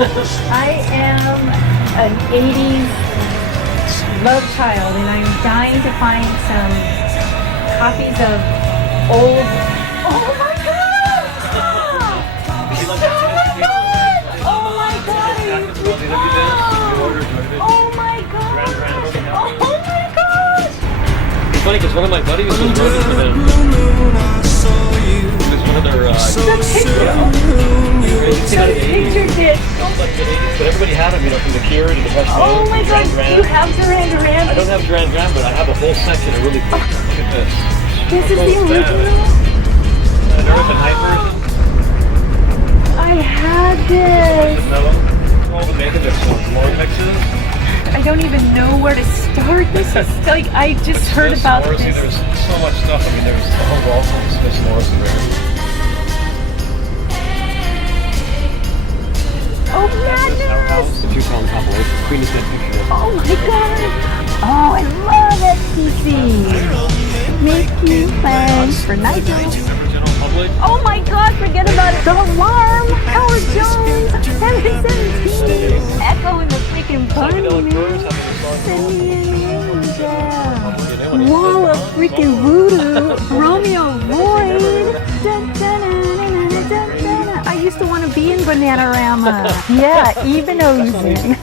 I am an 80s love child, and I'm dying to find some copies of old. Oh my god! Oh my god! Oh my god! Oh my gosh! It's funny because one of my buddies was working for them. It was one of their. Picture disc. But everybody had them, you know, from the Cure to the Best Oh my god! You have Duran Duran? I don't have Duran Duran, but I have a whole section of really cool. Look at this. This is the original? An Earth and Night version. I had this. All the makeup that's more pictures. I don't even know where to start. This is like, I just heard about this. There's so much stuff. I mean, there's the whole wall from Smith Morrison there. Oh, madness! The 2-pound compilation. Queen of Smith picture. Oh my god! Oh, I love FCC! Make you plans for night. Oh my god, forget about it! The Alarm! Howard Jones! 717! Echo in the freaking bunny, man! Send me an angel! Wall of freaking voodoo! Romeo Void! Dun, dun, dun, dun, dun, dun, dun. I used to want to be in Bananarama. Yeah, even Ozen.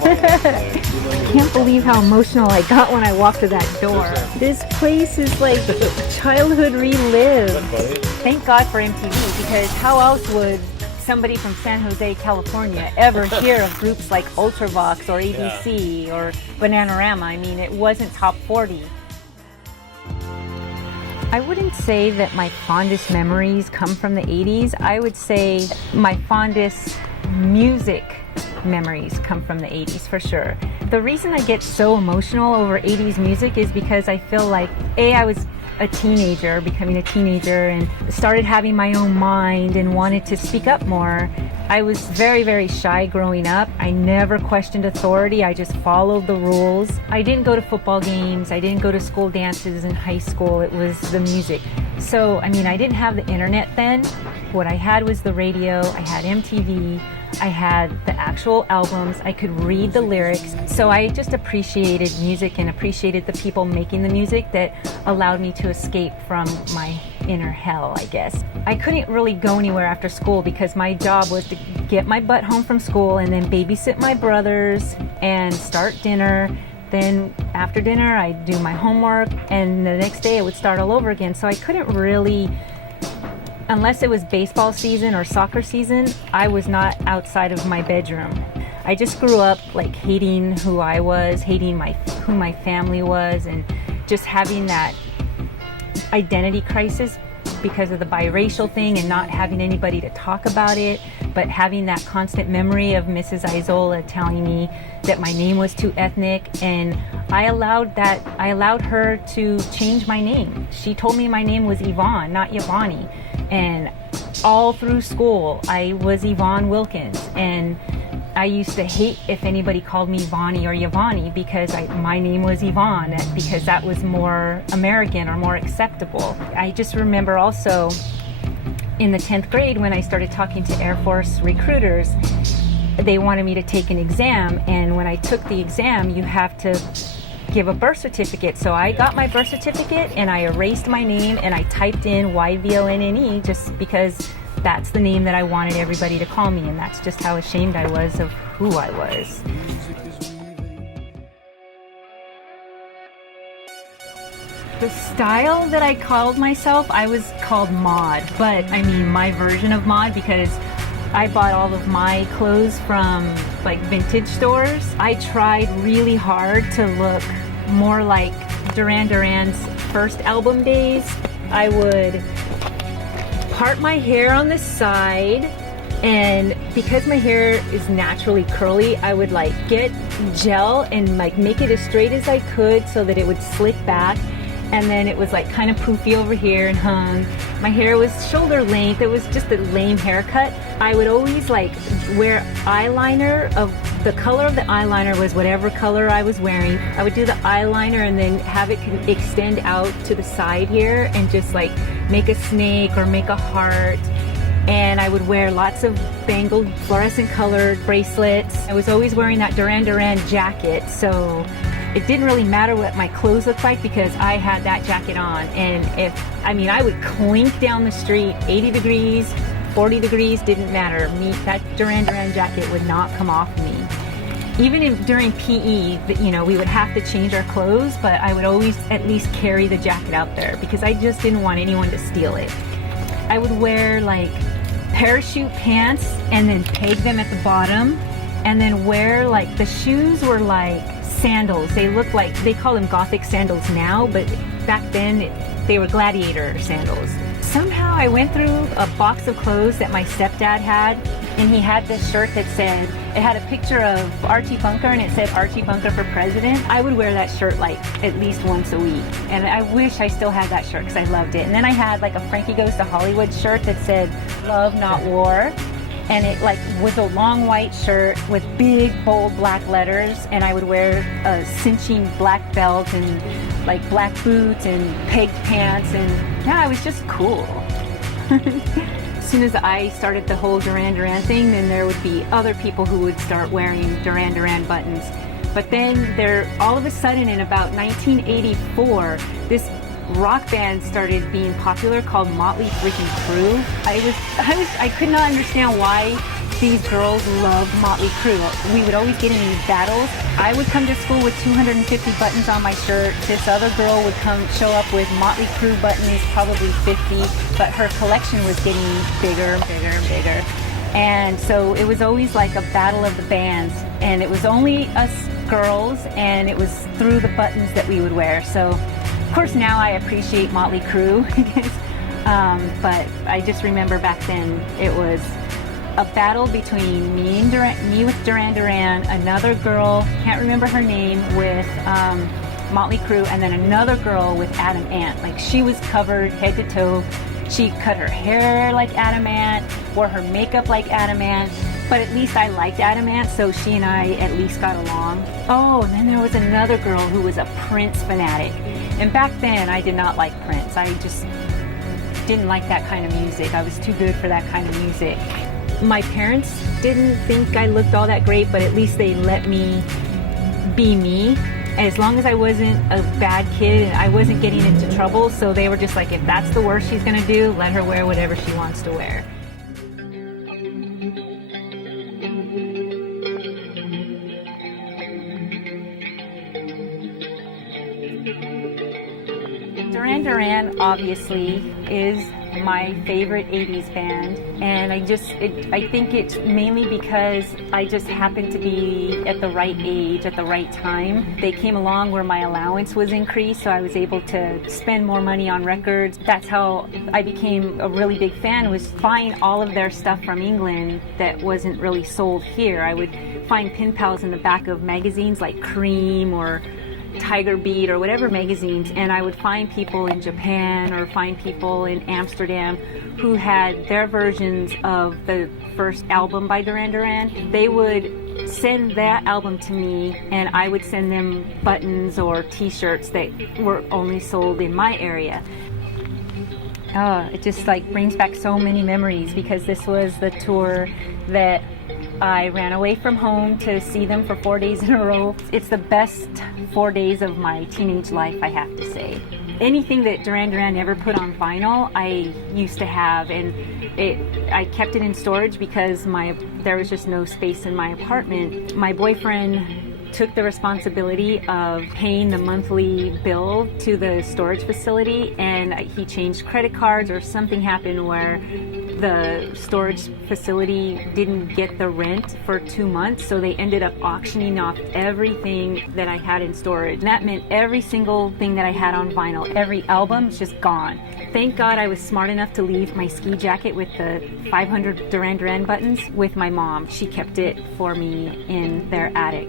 Can't believe how emotional I got when I walked through that door. This place is like childhood relived. Thank God for MTV, because how else would somebody from San Jose, California ever hear of groups like Ultravox or ABC or Bananarama? I mean, it wasn't top 40. I wouldn't say that my fondest memories come from the 80s. I would say my fondest music memories come from the 80s for sure. The reason I get so emotional over 80s music is because I feel like, I was a teenager, becoming a teenager, and started having my own mind and wanted to speak up more. I was very, very shy growing up. I never questioned authority. I just followed the rules. I didn't go to football games. I didn't go to school dances in high school. It was the music. So, I mean, I didn't have the internet then. What I had was the radio. I had MTV. I had the actual albums. I could read the lyrics. So I just appreciated music and appreciated the people making the music that allowed me to escape from my inner hell, I guess. I couldn't really go anywhere after school because my job was to get my butt home from school and then babysit my brothers and start dinner. Then after dinner, I'd do my homework, and the next day it would start all over again. So I couldn't really, unless it was baseball season or soccer season, I was not outside of my bedroom. I just grew up like hating who I was, hating who my family was, and just having that identity crisis because of the biracial thing and not having anybody to talk about it, but having that constant memory of Mrs. Isola telling me that my name was too ethnic, and I allowed her to change my name. She told me my name was Yvonne, not YaVaughnie. And all through school, I was YaVaughnie Wilkins, and I used to hate if anybody called me Vonnie or YaVaughnie because my name was Yvonne, because that was more American or more acceptable. I just remember also in the 10th grade when I started talking to Air Force recruiters, they wanted me to take an exam, and when I took the exam, you have to give a birth certificate. So I got my birth certificate and I erased my name and I typed in YVONNE just because that's the name that I wanted everybody to call me, and that's just how ashamed I was of who I was. The style that I called myself, I was called mod, but I mean my version of mod because I bought all of my clothes from like vintage stores. I tried really hard to look more like Duran Duran's first album days. I would part my hair on the side, and because my hair is naturally curly, I would like get gel and like make it as straight as I could so that it would slick back, and then it was like kind of poofy over here and hung. My hair was shoulder length. It was just a lame haircut. I would always like wear eyeliner. Of the color of the eyeliner was whatever color I was wearing. I would do the eyeliner and then have it extend out to the side here and just like make a snake or make a heart. and I would wear lots of bangled fluorescent colored bracelets. I was always wearing that Duran Duran jacket, so it didn't really matter what my clothes looked like because I had that jacket on. And I would clink down the street, 80 degrees, 40 degrees, didn't matter. That Duran Duran jacket would not come off me. Even during PE, we would have to change our clothes, but I would always at least carry the jacket out there because I just didn't want anyone to steal it. I would wear like parachute pants and then peg them at the bottom, and then wear like, the shoes were like sandals. They look like, they call them Gothic sandals now, but back then they were gladiator sandals. Somehow I went through a box of clothes that my stepdad had, and he had this shirt that said, it had a picture of Archie Bunker and it said Archie Bunker for president. I would wear that shirt like at least once a week, and I wish I still had that shirt because I loved it. And then I had like a Frankie Goes to Hollywood shirt that said Love Not War, and it like was a long white shirt with big bold black letters, and I would wear a cinching black belt and like black boots and pegged pants, and yeah, I was just cool. As soon as I started the whole Duran Duran thing, then there would be other people who would start wearing Duran Duran buttons. But then all of a sudden in about 1984, this rock band started being popular called Motley Freaking Crue. I could not understand why these girls loved Motley Crue. We would always get in these battles. I would come to school with 250 buttons on my shirt. This other girl would show up with Motley Crue buttons, probably 50, but her collection was getting bigger and bigger and bigger. And so it was always like a battle of the bands, and it was only us girls, and it was through the buttons that we would wear. So of course now I appreciate Motley Crue, but I just remember back then it was a battle between me with Duran Duran, another girl, can't remember her name, with Motley Crue, and then another girl with Adam Ant. Like, she was covered head to toe. She cut her hair like Adam Ant, wore her makeup like Adam Ant, but at least I liked Adam Ant, so she and I at least got along. Oh, and then there was another girl who was a Prince fanatic. And back then I did not like Prince. I just didn't like that kind of music. I was too good for that kind of music. My parents didn't think I looked all that great, but at least they let me be me. And as long as I wasn't a bad kid and I wasn't getting into trouble, so they were just like, if that's the worst she's gonna do, let her wear whatever she wants to wear. Duran Duran obviously is my favorite 80s band, and I think it's mainly because I just happened to be at the right age at the right time. They came along where my allowance was increased, so I was able to spend more money on records. That's how I became a really big fan, was buying all of their stuff from England that wasn't really sold here. I would find pen pals in the back of magazines like Cream or Tiger Beat or whatever magazines, and I would find people in Japan or find people in Amsterdam who had their versions of the first album by Duran Duran. They would send that album to me, and I would send them buttons or t-shirts that were only sold in my area. Oh, it just like brings back so many memories, because this was the tour that I ran away from home to see them for 4 days in a row. It's the best 4 days of my teenage life, I have to say. Anything that Duran Duran ever put on vinyl, I used to have, and I kept it in storage because there was just no space in my apartment. My boyfriend took the responsibility of paying the monthly bill to the storage facility, and he changed credit cards, or something happened where the storage facility didn't get the rent for 2 months, so they ended up auctioning off everything that I had in storage. And that meant every single thing that I had on vinyl, every album, is just gone. Thank God I was smart enough to leave my ski jacket with the 500 Duran Duran buttons with my mom. She kept it for me in their attic.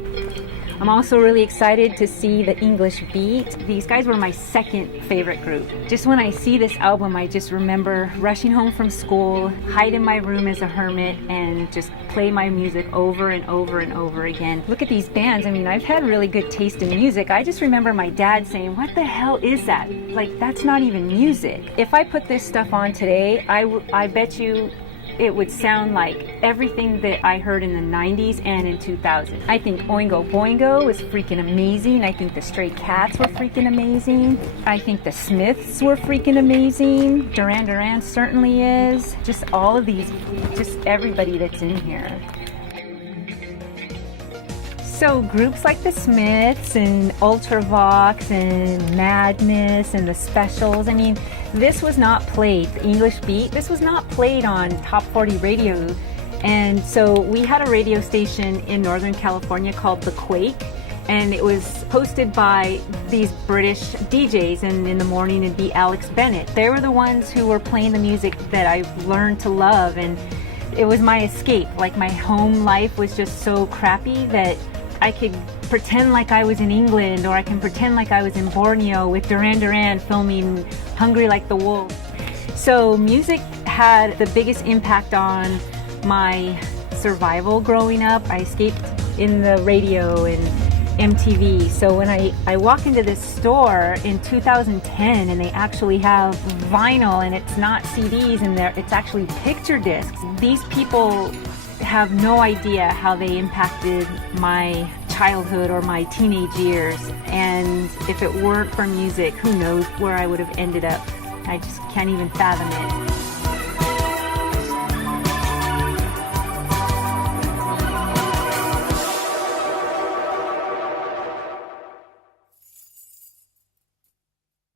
I'm also really excited to see the English Beat. These guys were my second favorite group. Just when I see this album, I just remember rushing home from school, hide in my room as a hermit, and just play my music over and over and over again. Look at these bands. I mean, I've had really good taste in music. I just remember my dad saying, "What the hell is that? Like, that's not even music." If I put this stuff on today, I bet you it would sound like everything that I heard in the 90s and in 2000. I think Oingo Boingo was freaking amazing. I think the Stray Cats were freaking amazing. I think the Smiths were freaking amazing. Duran Duran certainly is. Just all of these, just everybody that's in here. So groups like the Smiths and Ultravox and Madness and the Specials, I mean, this was not played, the English Beat, this was not played on Top 40 radio. And so we had a radio station in Northern California called The Quake, and it was hosted by these British DJs, and in the morning it'd be Alex Bennett. They were the ones who were playing the music that I learned to love, and it was my escape. Like, my home life was just so crappy that I could pretend like I was in England, or I can pretend like I was in Borneo with Duran Duran filming Hungry Like the Wolf. So music had the biggest impact on my survival growing up. I escaped in the radio and MTV. So when I walk into this store in 2010 and they actually have vinyl and it's not CDs and it's actually picture discs, these people have no idea how they impacted my childhood or my teenage years. And if it weren't for music, who knows where I would have ended up. I just can't even fathom it.